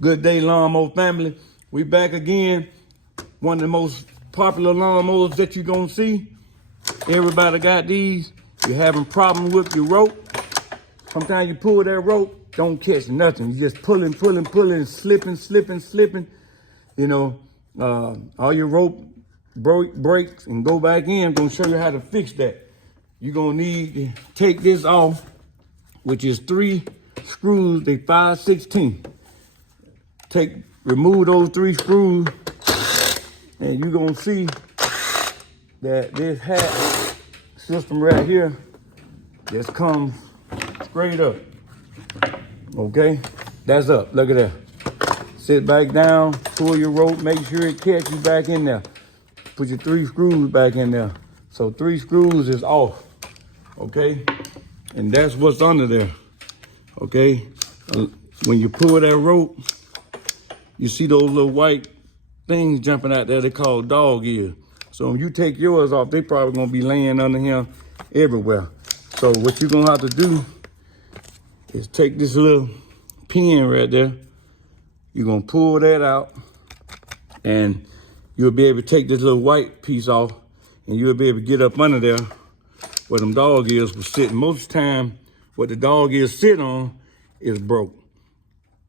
Good day, Lawnmower family. We back again. One of the most popular lawnmowers that you're gonna see. Everybody got these. You're having problems with your rope. Sometimes you pull that rope, don't catch nothing. You're just pulling, slipping. You know, all your rope breaks and go back in. I'm gonna show you how to fix that. You're gonna need to take this off, which is 3 screws, they 5/16. Remove those 3 screws, and you're gonna see that this hat system right here just comes straight up. Okay, that's up. Look at that. Sit back down, pull your rope, make sure it catches back in there. Put your 3 screws back in there. So 3 screws is off. Okay, and that's what's under there. Okay, when you pull that rope, you see those little white things jumping out there. They call dog ears. So when you take yours off, they probably gonna be laying under here everywhere. So what you're gonna have to do is take this little pin right there. You're gonna pull that out, and you'll be able to take this little white piece off, and you'll be able to get up under there where them dog ears were sitting. Most of the time, what the dog ears sit on is broke.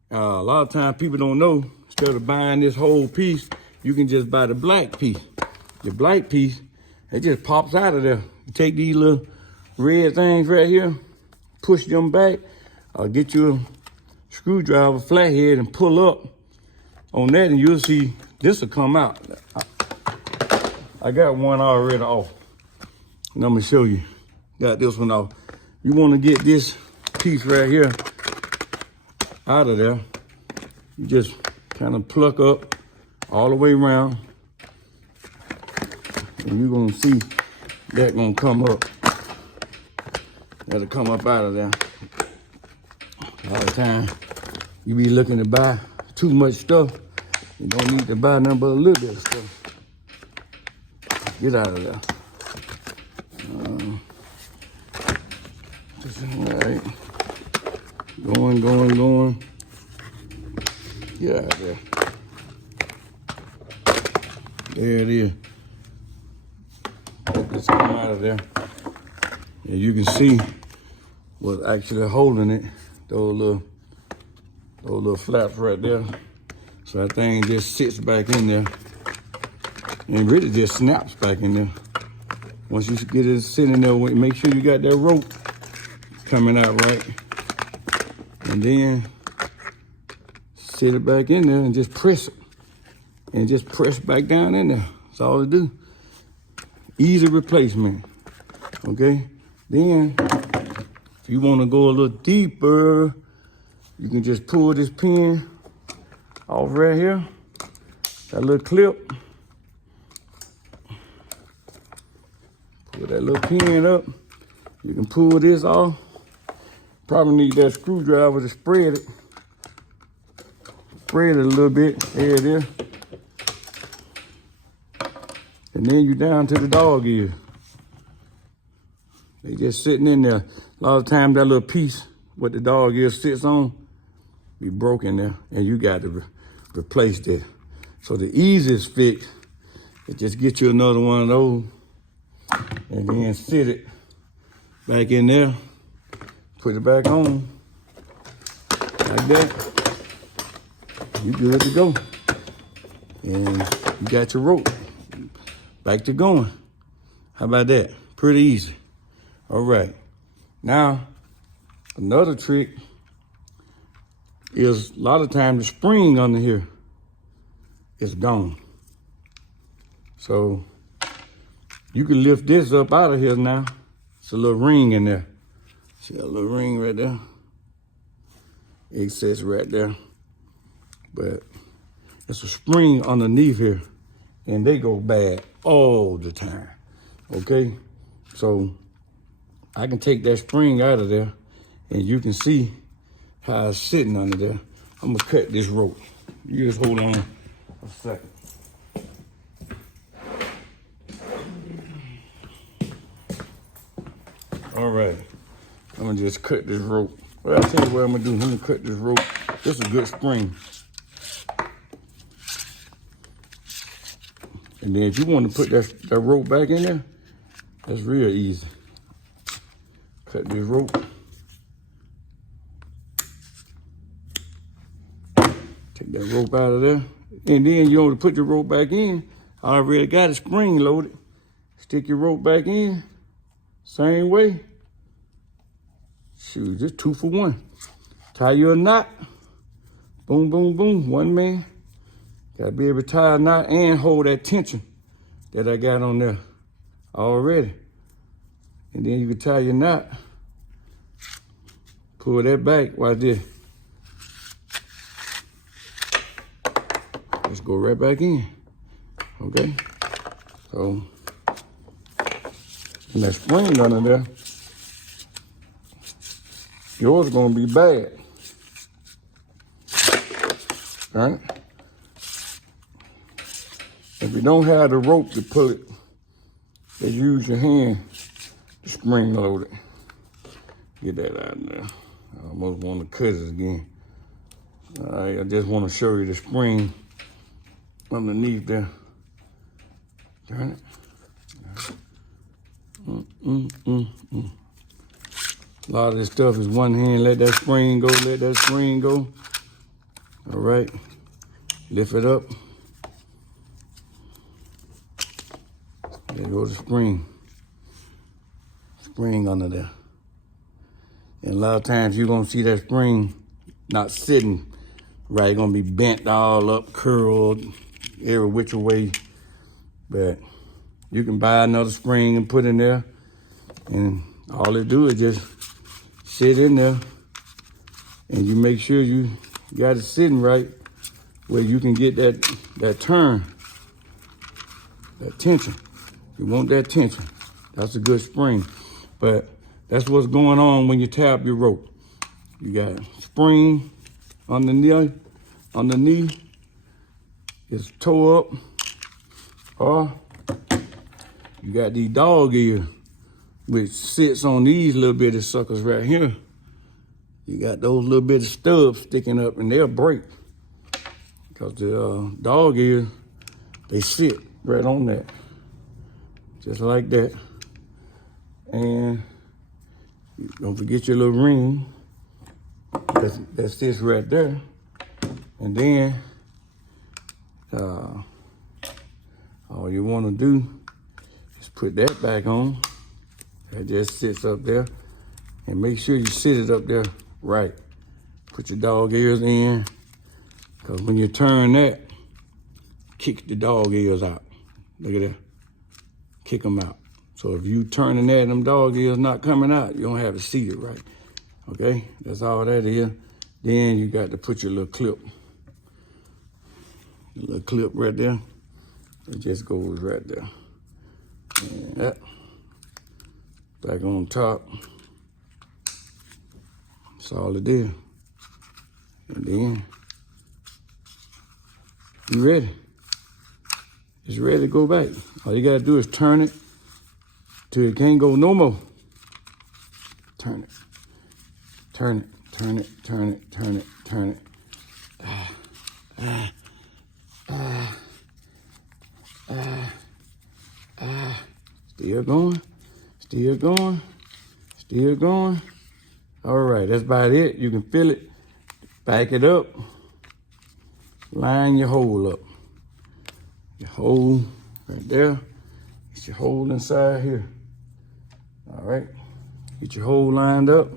A lot of times people don't know, instead of buying this whole piece, you can just buy the black piece. The black piece, it just pops out of there. You take these little red things right here, push them back, get you a screwdriver, flathead, and pull up on that, and you'll see this will come out. I got one already off, and I'm gonna show you. Got this one off. You wanna get this piece right here out of there. You just kind of pluck up all the way around, and you're gonna see that gonna come up. That'll come up out of there. All the time, you be looking to buy too much stuff. You don't need to buy nothing but a little bit of stuff. Get out of there. All right. Going. Get out of there. There it is. It's come out of there. And you can see what's actually holding it. Those little flaps right there. So that thing just sits back in there and really just snaps back in there. Once you get it sitting there, make sure you got that rope coming out right. And then sit it back in there and just press it. And just press back down in there. That's all it do. Easy replacement, okay? Then, if you wanna go a little deeper, you can just pull this pin off right here, that little clip. Pull that little pin up. You can pull this off. Probably need that screwdriver to spread it. Spread it a little bit. There it is. And then you down to the dog ear. They just sitting in there. A lot of times that little piece, what the dog ear sits on, be broken there, and you got to replace that. So the easiest fix is just get you another one of those, and then sit it back in there, put it back on, like that. You good to go. And you got your rope. Back to going. How about that? Pretty easy. All right. Now, another trick is a lot of times the spring under here is gone. So you can lift this up out of here now. It's a little ring in there. See a little ring right there? It sits right there. But it's a spring underneath here, and they go bad all the time, okay? So I can take that spring out of there, and you can see how it's sitting under there. I'm gonna cut this rope. You just hold on a second. All right, I'm gonna just cut this rope. Well, I'll tell you what I'm gonna do. I'm gonna cut this rope. This is a good spring. And then if you want to put that rope back in there, that's real easy. Cut this rope. Take that rope out of there. And then you want to put your rope back in. I already got it spring loaded. Stick your rope back in. Same way. Shoot, just 2 for 1. Tie you a knot. Boom, boom, boom. One man. Gotta be able to tie a knot and hold that tension that I got on there already. And then you can tie your knot. Pull that back. Watch this. Let's go right back in. Okay? So, and that spring under there, yours is gonna be bad. All right? If you don't have the rope to pull it, just use your hand to spring load it. Get that out of there. I almost want to cut it again. All right, I just want to show you the spring underneath there. Turn it. A lot of this stuff is one hand. Let that spring go, let that spring go. All right, lift it up. There goes the spring. Spring under there. And a lot of times you're gonna see that spring not sitting right. It's gonna be bent all up, curled, every which way. But you can buy another spring and put in there. And all it do is just sit in there. And you make sure you got it sitting right where you can get that turn, that tension. You want that tension. That's a good spring. But that's what's going on when you tap your rope. You got spring underneath, it's toe up, or you got these dog ears, which sits on these little bitty suckers right here. You got those little bitty stubs sticking up and they'll break. Because the dog ears, they sit right on that. Just like that. And don't forget your little ring. That sits right there. And then all you want to do is put that back on. That just sits up there. And make sure you sit it up there right. Put your dog ears in. Because when you turn that, kick the dog ears out. Look at that. Kick them out. So if you turning that and them dog ears not coming out, you don't have to seat it right. Okay, that's all that is. Then you got to put your little clip. The little clip right there. It just goes right there. And that. Back on top. That's all it is. And then you ready. It's ready to go back. All you gotta do is turn it till it can't go no more. Turn it. Turn it, turn it, turn it, turn it, turn it. Still going, still going, still going. All right, that's about it. You can feel it. Back it up. Line your hole up. Your hole right there. Get your hole inside here. All right. Get your hole lined up.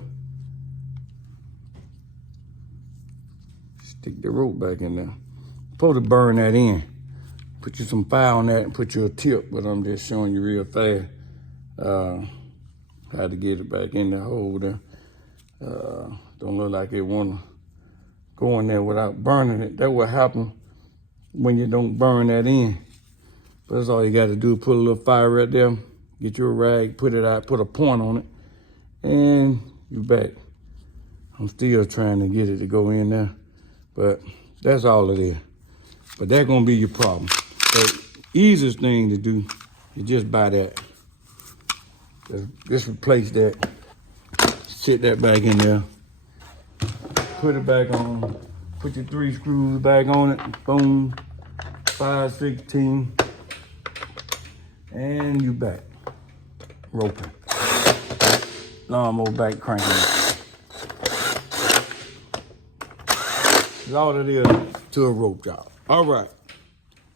Stick the rope back in there. Supposed to burn that in. Put you some fire on that and put you a tip, but I'm just showing you real fast how to get it back in the hole there. Don't look like it wanna go in there without burning it. That's what happens when you don't burn that in. But that's all you gotta do, put a little fire right there, get you a rag, put it out, put a point on it, and you back. I'm still trying to get it to go in there, but that's all it is. But that's gonna be your problem. The easiest thing to do is just buy that. Just replace that. Sit that back in there. Put it back on. Put your 3 screws back on it. Boom. 5/16. And you back. Roping. Lawnmower back cranking. That's all it is to a rope job. All right.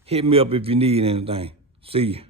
Hit me up if you need anything. See you.